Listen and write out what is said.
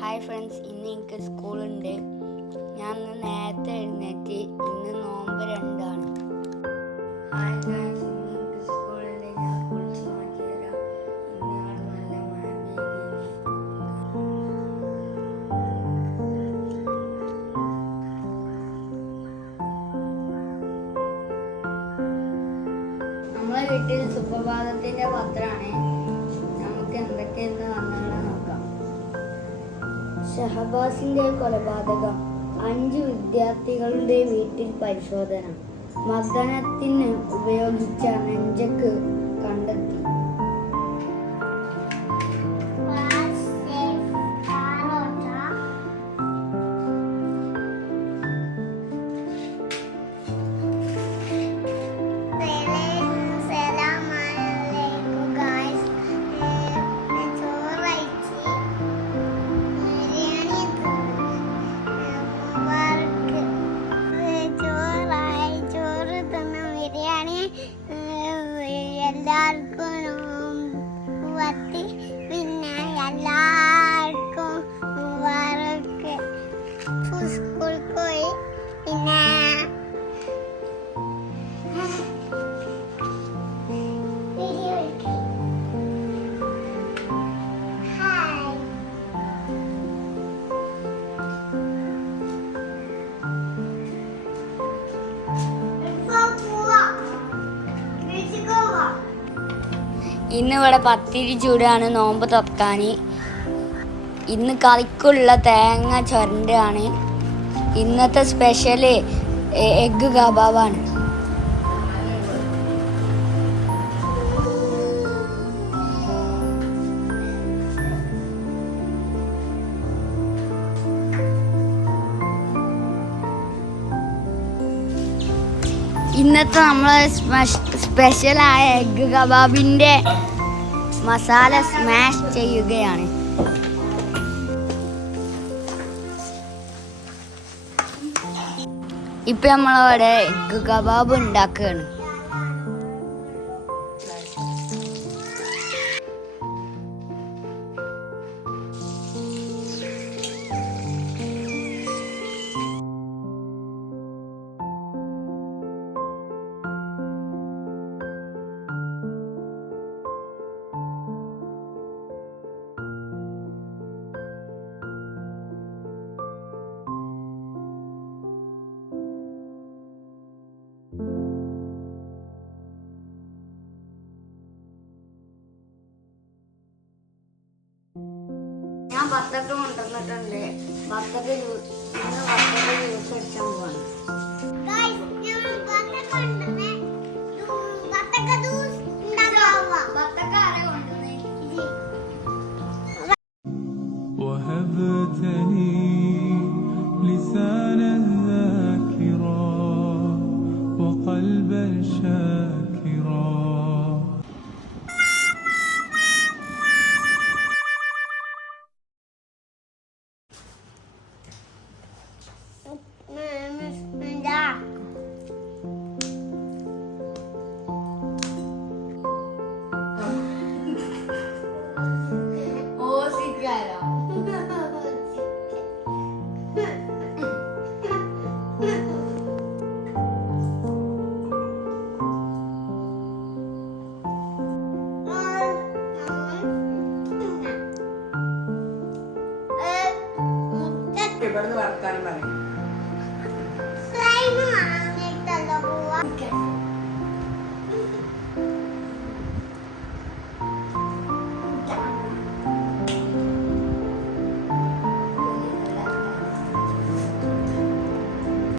Hi friends, ഇന്ന് എനിക്ക് സ്കൂളുണ്ട്. ഞാൻ ഇന്ന് നേരത്തെ എഴുന്നേറ്റ്. ഇന്ന് നോമ്പ് 2 ആണ്. ഹായ് ഗൈസ്, ഇന്ന് എനിക്ക് സ്കൂളുണ്ട്. ഞാൻ കുളിച്ച് മാറ്റി തരാം. ഇന്ന് നല്ല മഴ പെയ്യുന്നു. നമ്മളെ വീട്ടിൽ സുപ്രഭാതത്തിന്റെ പത്രമാണ്. നമുക്ക് എന്തൊക്കെയെന്ന് വന്നാലും നോക്കാം. ഷഹബാസിന്റെ കൊലപാതകം, 5 വിദ്യാർത്ഥികളുടെ വീട്ടിൽ പരിശോധന, മർദ്ദനത്തിന് ഉപയോഗിച്ച നെഞ്ചക്ക് കണ്ടെത്തി. എല്ലാവർക്കും പിന്നെ എല്ലാവർക്കും വർക്ക് സ്കൂളിൽ പോയി. പിന്നെ ഇന്നിവിടെ പത്തിരി ചൂടാണ് നോമ്പ് തുറക്കാൻ. ഇന്ന് കറിക്കുള്ള തേങ്ങ ചുരണ്ടാണ്. ഇന്നത്തെ സ്പെഷ്യൽ എഗ്ഗ് കബാബാണ്. ഇന്നത്തെ നമ്മളെ സ്പെഷ്യലായ എഗ്ഗ് കബാബിൻ്റെ മസാല സ്മാഷ് ചെയ്യുകയാണ്. ഇപ്പം നമ്മളവിടെ എഗ്ഗ് കബാബ് ഉണ്ടാക്കുകയാണ്. ഞാൻ ബത്തക്ക കൊണ്ടുവന്നിട്ടുണ്ട്. ബത്തക്ക ജ്യൂസ് അടിച്ചാൽ പോവാണ്. وهبتني لسانا ذاكرا وقلبا شاكرا. ഇവിടുന്ന് വർത്താനം പറയും.